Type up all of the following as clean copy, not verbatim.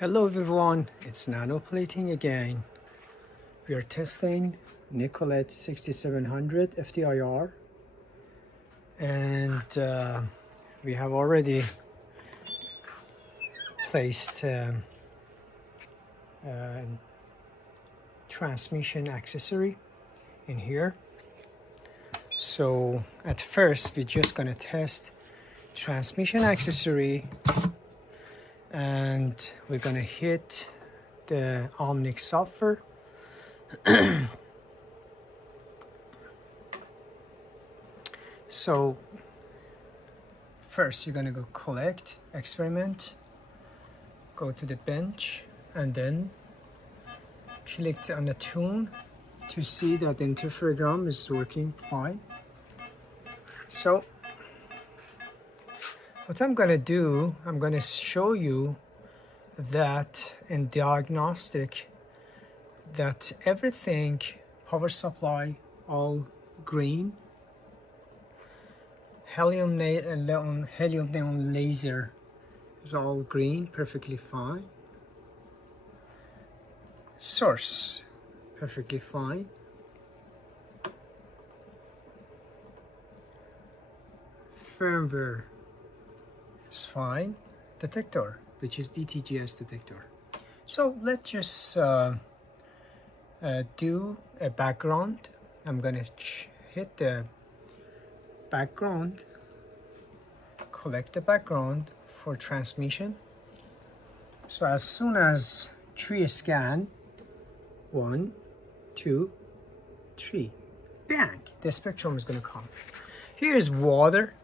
Hello everyone, it's nanoplating again. We are testing Nicolet 6700 FTIR and we have already placed transmission accessory in here. So at first we're just gonna test transmission accessory and we're gonna hit the Omnic software. So first you're gonna go collect, experiment, go to the bench, and then click on the tune to see that the interferogram is working fine. So what I'm gonna do, I'm gonna show you that in diagnostic that everything, power supply, all green, helium neon laser is all green, perfectly fine. Source, perfectly fine. Firmware is fine. Detector, which is DTGS detector. So let's just do a background. I'm gonna hit the background, collect the background for transmission. So as soon as 3 scan, 1, 2, 3, bang, the spectrum is gonna come. Here's water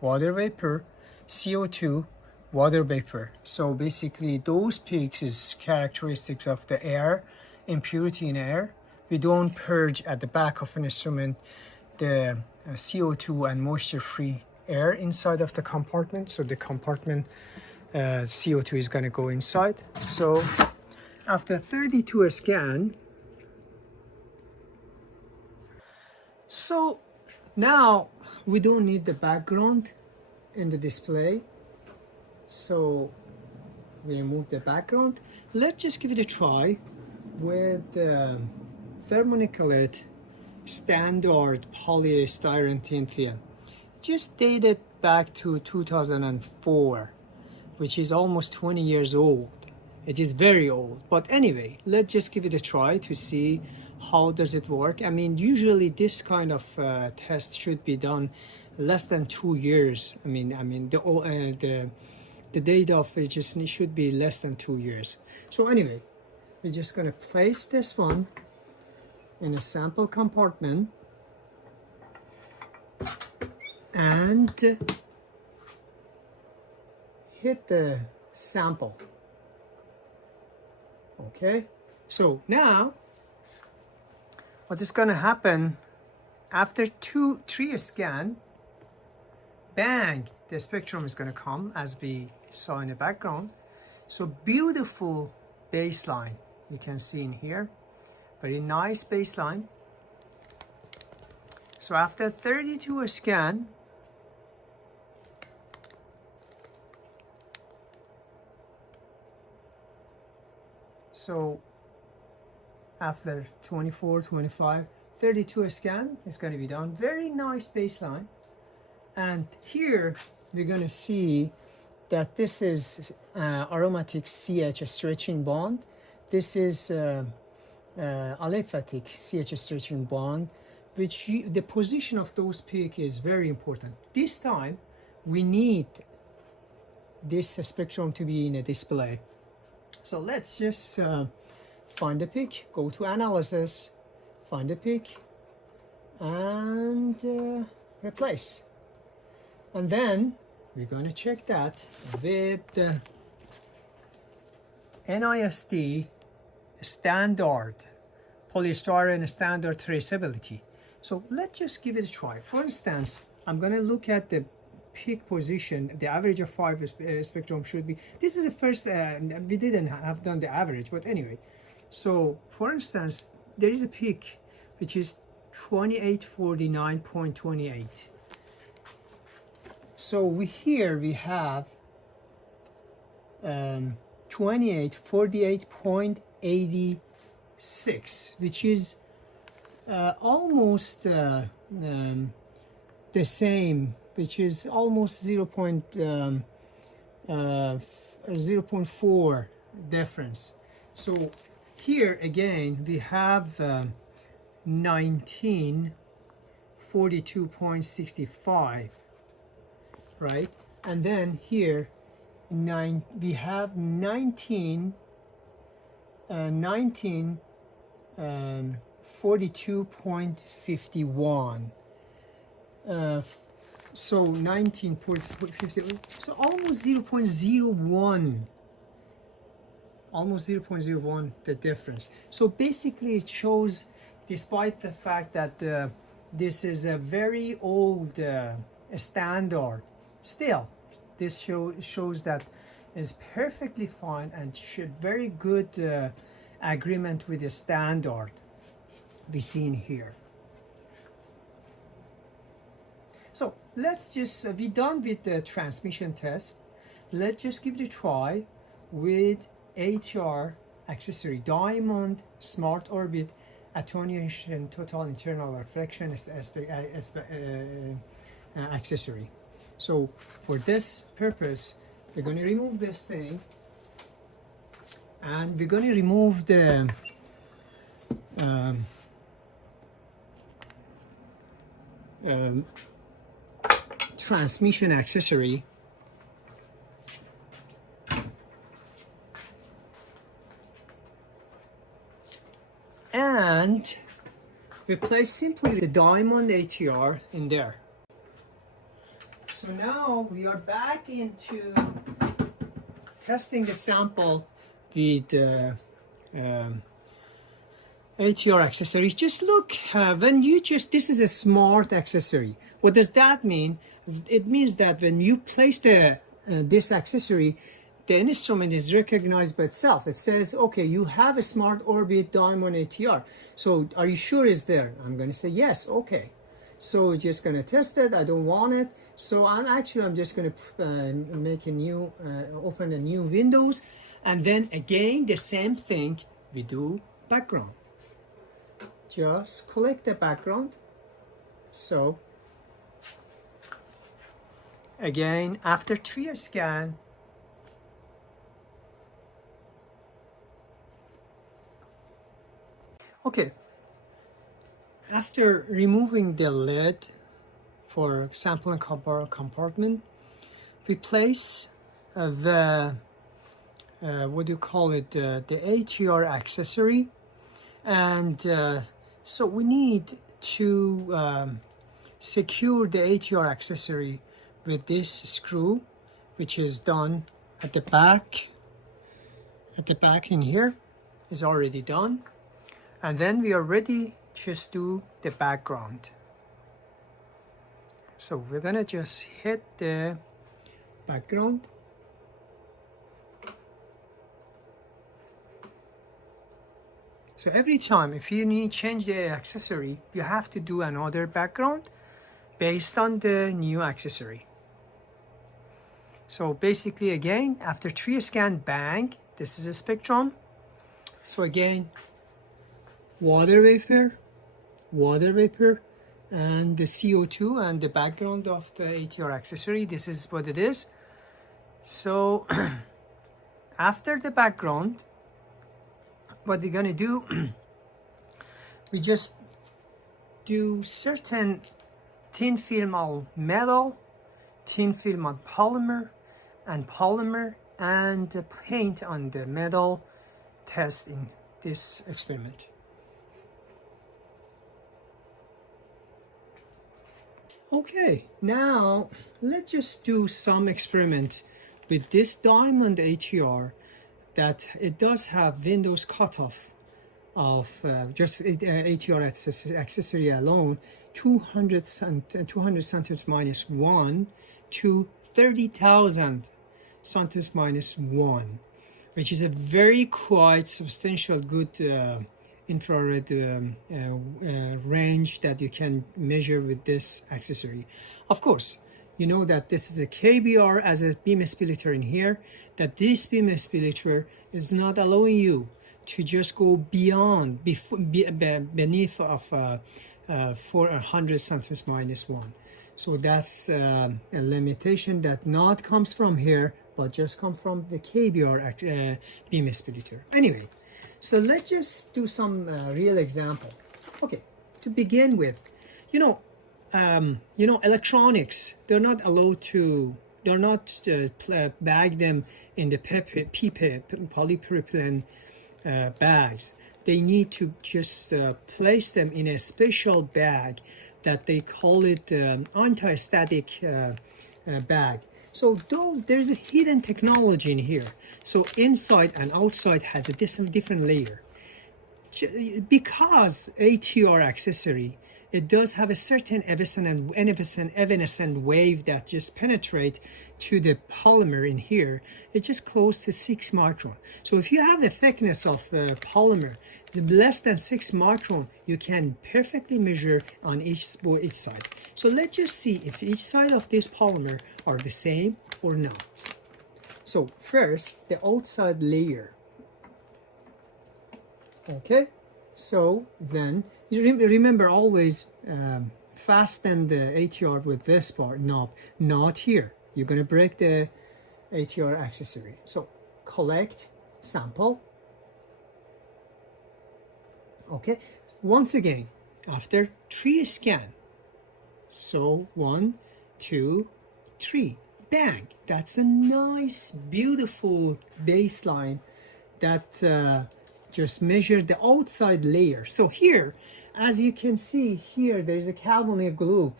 vapor, CO2, water vapor. So basically those peaks is characteristics of the air, impurity in air. We don't purge at the back of an instrument the CO2 and moisture-free air inside of the compartment. So the compartment CO2 is going to go inside. So after 32 scan, so now we don't need the background in the display. So we remove the background. Let's just give it a try with Thermo Nicolet standard polystyrene thin film. Just dated back to 2004, which is almost 20 years old. It is very old, but anyway, let's just give it a try to see how does it work. I mean, usually this kind of test should be done less than 2 years. I mean the date of it just should be less than 2 years. So anyway, we're just gonna place this one in a sample compartment and hit the sample. Okay, so now what is gonna happen after 2-3 scan, bang, the spectrum is gonna come as we saw in the background. So beautiful baseline you can see in here, very nice baseline. So after 32 scan, so after 24, 25, 32 scan is going to be done. Very nice baseline. And here we're going to see that this is aromatic CH stretching bond. This is aliphatic CH stretching bond, which the position of those peaks is very important. This time we need this spectrum to be in a display. So let's just find the peak, go to analysis, find the peak, and replace. And then we're going to check that with NIST standard polystyrene standard traceability. So let's just give it a try. For instance, I'm going to look at the peak position. The average of 5 spectrum should be, this is the first, we didn't have done the average, but anyway. So for instance, there is a peak which is 2849.28. So here we have 2848.86, which is almost the same, which is almost 0.4 difference. So here again we have 1942.65, right? And then here we have 42.51. So 19.50, so almost 0.01, almost 0.01 the difference. So basically it shows, despite the fact that this is a very old standard, still this shows that is perfectly fine and should very good agreement with the standard be seen here. So let's just be done with the transmission test. Let's just give it a try with ATR accessory, diamond smart orbit attenuation total internal reflection accessory. So for this purpose, we're going to remove this thing, and we're going to remove the transmission accessory, and replace simply the diamond ATR in there. So now we are back into testing the sample with ATR accessories. Just look, when you this is a smart accessory. What does that mean? It means that when you place this accessory, the instrument is recognized by itself. It says, okay, you have a smart orbit diamond ATR. So are you sure it's there? I'm going to say yes. Okay. So we're just going to test it. I don't want it. So I'm just going to make a new, open a new Windows, and then again the same thing we do background. Just collect the background. So again, after 3 scan, okay, after removing the lid for sampling compartment, we place the what do you call it, the ATR accessory, and so we need to secure the ATR accessory with this screw, which is done at the back. At the back in here is already done, and then we are ready just do the background. So we're gonna just hit the background. So every time if you need to change the accessory, you have to do another background based on the new accessory. So basically again, after 3 scan, bang, this is a spectrum. So again, water vapor, and the CO2 and the background of the ATR accessory. This is what it is. So after the background, what we're gonna do, we just do certain thin film on metal, thin film on polymer, and paint on the metal test in this experiment. Okay, now let's just do some experiment with this diamond ATR, that it does have Windows cutoff of just ATR accessory alone, 200 centimeters minus 1 to 30,000 centimeters minus 1, which is a very quite substantial good infrared range that you can measure with this accessory. Of course, you know that this is a KBR as a beam splitter in here, that this beam splitter is not allowing you to just go beyond, beneath of 400 centimeters minus 1. So that's a limitation that not comes from here, but just come from the KBR beam splitter. Anyway, so let's just do some real example. Okay, to begin with, electronics, they're not allowed to, they're not bag them in the polypropylene bags. They need to just place them in a special bag that they call it anti-static bag. So there's a hidden technology in here. So inside and outside has a different layer. Because ATR accessory, it does have a certain evanescent wave that just penetrate to the polymer in here. It's just close to 6 micron. So if you have a thickness of polymer less than 6 micron, you can perfectly measure on each side. So let's just see if each side of this polymer are the same or not. So first, the outside layer. Okay, so then you remember always fasten the ATR with this part knob, not here. You're going to break the ATR accessory. So collect sample. Okay, once again, after 3 scan. So 1, 2, 3, bang. That's a nice, beautiful baseline that just measure the outside layer. So here, as you can see here, there's a carbonyl group,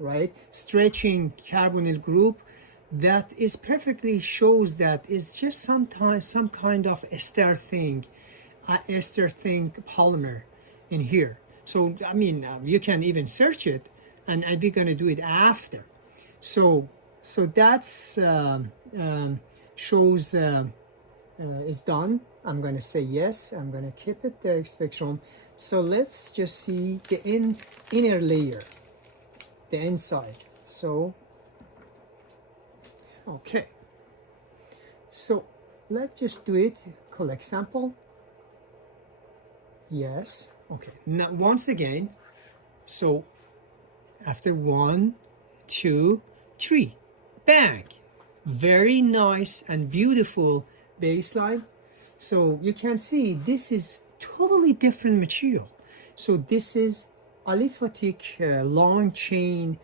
right? Stretching carbonyl group that is perfectly shows that it's just sometimes some kind of ester thing polymer in here. So I mean, you can even search it, and we're gonna do it after. So that's shows it's done. I'm going to say yes. I'm going to keep it the spectrum. So let's just see the inner layer, the inside. So, okay. So let's just do it. Collect sample. Yes. Okay. Now once again. So after 1, 2, 3, bang. Very nice and beautiful baseline. So you can see this is totally different material. So this is aliphatic long chain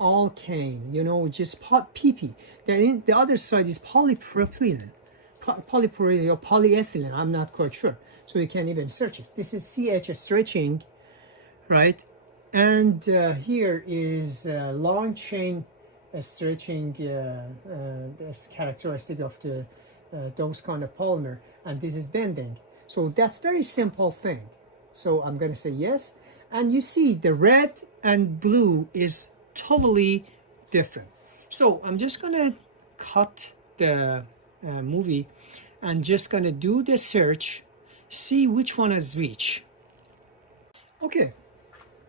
alkane, just PP. The other side is polypropylene, polypropylene or polyethylene. I'm not quite sure. So you can even search it. This is CH stretching, right? And here is long chain stretching as characteristic of the those kind of polymer, and this is bending. So that's very simple thing. So I'm going to say yes, and you see the red and blue is totally different. So I'm just going to cut the movie and just going to do the search, see which one is which. Okay,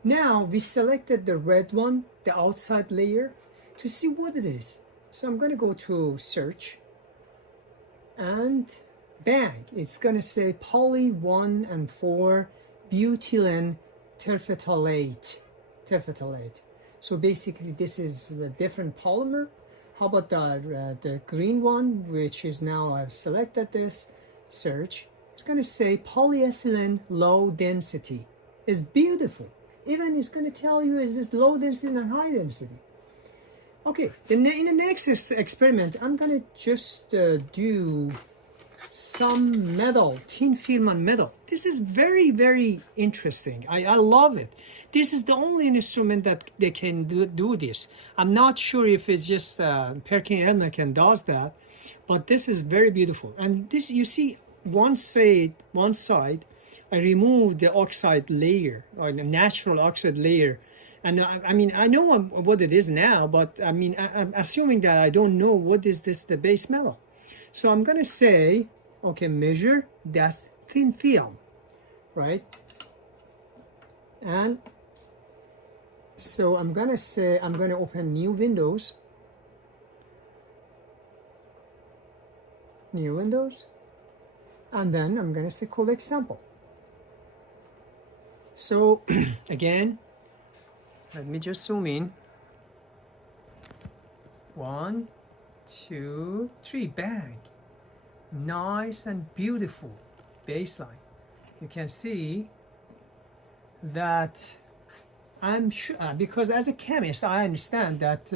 now we selected the red one, the outside layer, to see what it is. So I'm going to go to search, and bang, it's going to say poly 1 and 4 butylene terephthalate. So basically this is a different polymer. How about the green one, which is now I've selected this, search. It's going to say polyethylene low density. It's beautiful. Even it's going to tell you is this low density and high density. Okay, in the next experiment, I'm going to just do some metal, thin film metal. This is very, very interesting. I love it. This is the only instrument that they can do this. I'm not sure if it's just Perkin-Elmer can does that, but this is very beautiful. And this, you see, one side, I removed the oxide layer, or the natural oxide layer. And I mean, I know what it is now, but I mean, I'm assuming that I don't know what is this, the base metal. So I'm going to say, okay, measure, that's thin film, right? And so I'm going to say, I'm going to open new windows, new windows, and then I'm going to say collect sample. So again, let me just zoom in. 1, 2, 3, bang. Nice and beautiful baseline. You can see that I'm sure, because as a chemist, I understand that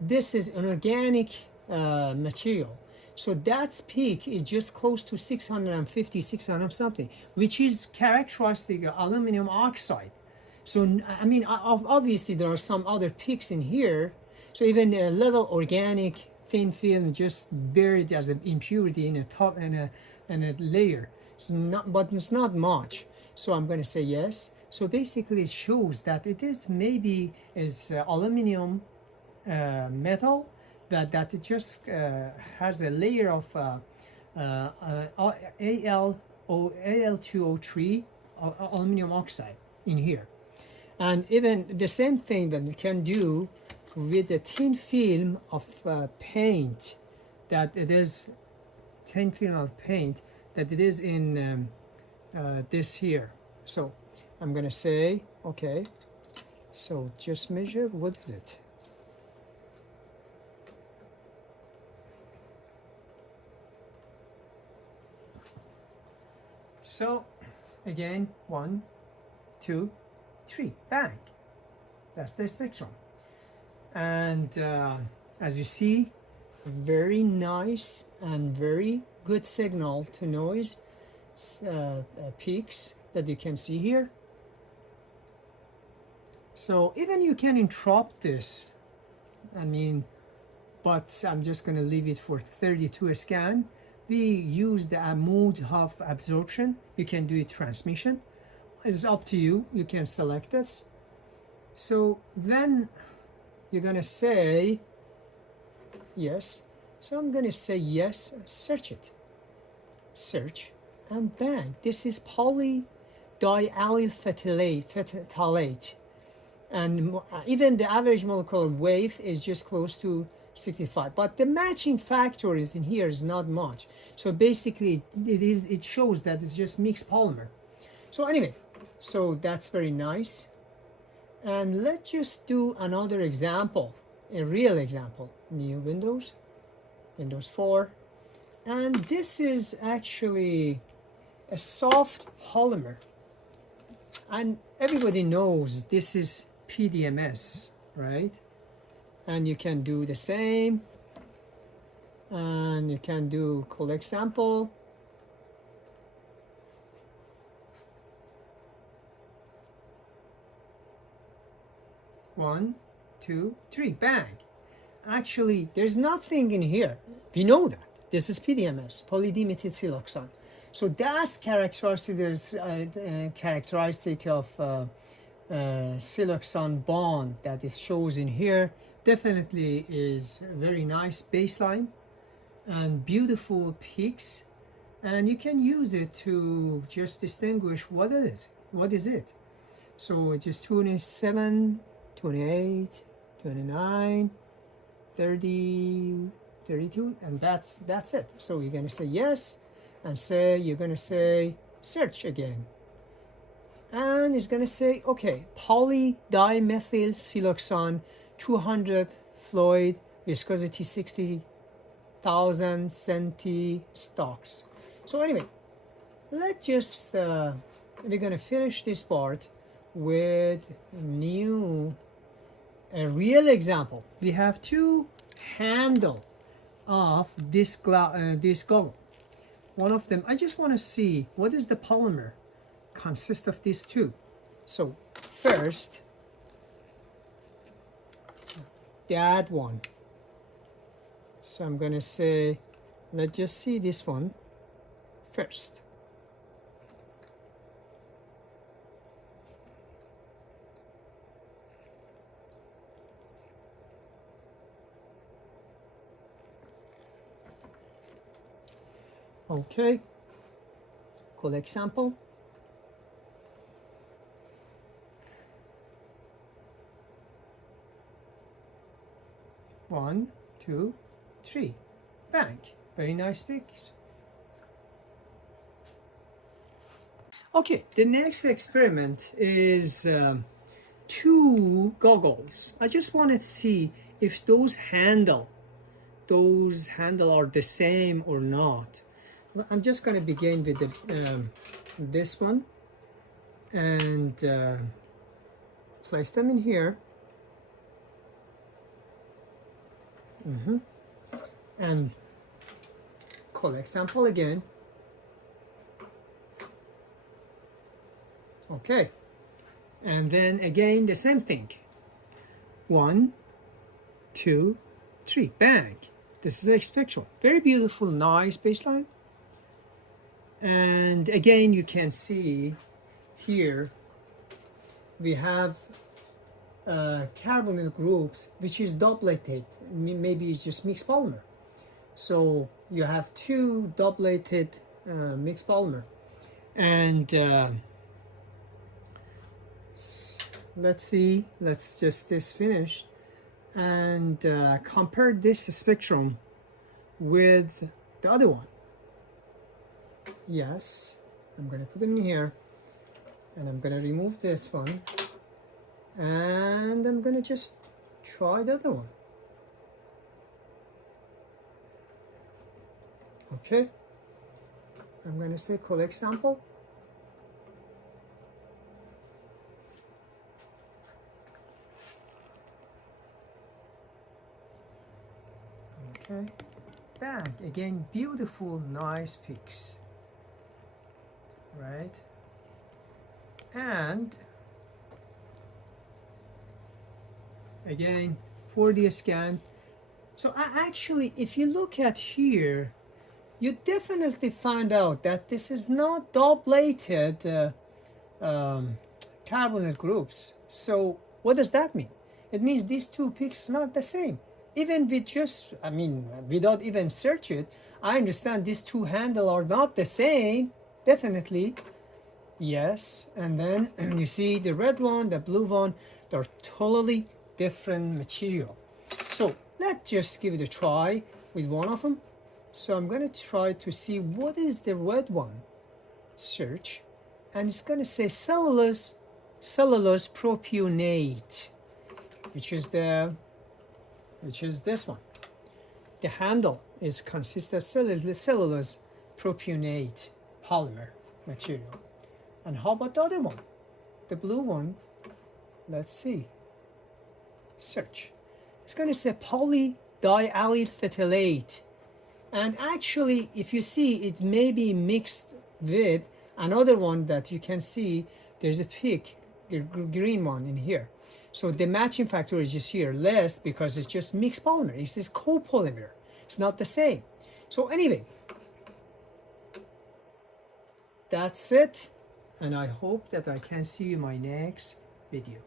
this is an organic material. So that peak is just close to 650, 600 something, which is characteristic of aluminum oxide. So, I mean, obviously there are some other peaks in here. So even a little organic thin film just buried as an impurity in a top and a layer. So not, but it's not much. So I'm going to say yes. So basically it shows that it is maybe is aluminum metal that it just has a layer of Al2O3 aluminum oxide in here. And even the same thing that we can do with the thin film of paint, that it is thin film of paint that it is in this here. So I'm gonna say okay, so just measure, what is it? So again, 1, 2, 3, bang. That's the spectrum. And as you see, very nice and very good signal to noise peaks that you can see here. So even you can interrupt this, I mean, but I'm just going to leave it for 32 scan. We use the mode of absorption. You can do it transmission. It's up to you. You can select this. So then you're going to say yes. So I'm going to say yes, search it. Search, and bang. This is polydiallyl phthalate. And even the average molecular weight is just close to 65. But the matching factor is in here is not much. So basically it shows that it's just mixed polymer. So anyway, so that's very nice. And let's just do another example, a real example. New Windows, Windows 4. And this is actually a soft polymer. And everybody knows this is PDMS, right? And you can do the same. And you can do collect sample. One, two, three, bang. Actually, there's nothing in here. We know that. This is PDMS, polydimethylsiloxane. So that's characteristic of siloxane bond that is shows in here. Definitely is very nice baseline and beautiful peaks, and you can use it to just distinguish what it is. What is it? So it's just 27, 28, 29, 30, 32, and that's it. So you're going to say yes, and say you're going to say search again, and it's going to say okay, polydimethylsiloxane 200 Floyd, viscosity 60,000 centi stocks. So anyway, let's just we're going to finish this part with a real example. We have two handle of this goggle. One of them, I just want to see what is the polymer consist of these two. So first, that one. So I'm going to say, let's just see this one first. Okay, collect sample. One, two, three, bang. Very nice pics. Okay, the next experiment is two goggles. I just wanted to see if those handle are the same or not. I'm just going to begin with the this one and place them in here. And collect sample again. Okay, and then again the same thing. 1, 2, 3, bang. This is a spectrum. Very beautiful, nice baseline. And again, you can see here we have carbonyl groups, which is doubleted. Maybe it's just mixed polymer. So you have two doubleted mixed polymer. And let's see, let's just this finish and compare this spectrum with the other one. Yes, I'm going to put them in here, and I'm going to remove this one, and I'm going to just try the other one. Okay, I'm going to say collect sample. Okay, bang, again, beautiful, nice pics, right? And again, 4D scan. So actually, if you look at here, you definitely find out that this is not doubleted carbonyl groups. So what does that mean? It means these two peaks are not the same. Even with just, I mean, without even search it, I understand these two handles are not the same, definitely. Yes, and then you see the red one, the blue one, they're totally different material. So let's just give it a try with one of them. So I'm going to try to see what is the red one. Search, and it's going to say cellulose propionate, which is this one. The handle is consists of cellulose propionate polymer material. And how about the other one? The blue one, let's see. Search. It's going to say polydiallyl phthalate. And actually, if you see, it may be mixed with another one that you can see. There's a peak, the green one in here. So the matching factor is just here, less, because it's just mixed polymer. It's this copolymer. It's not the same. So anyway, that's it. And I hope that I can see you in my next video.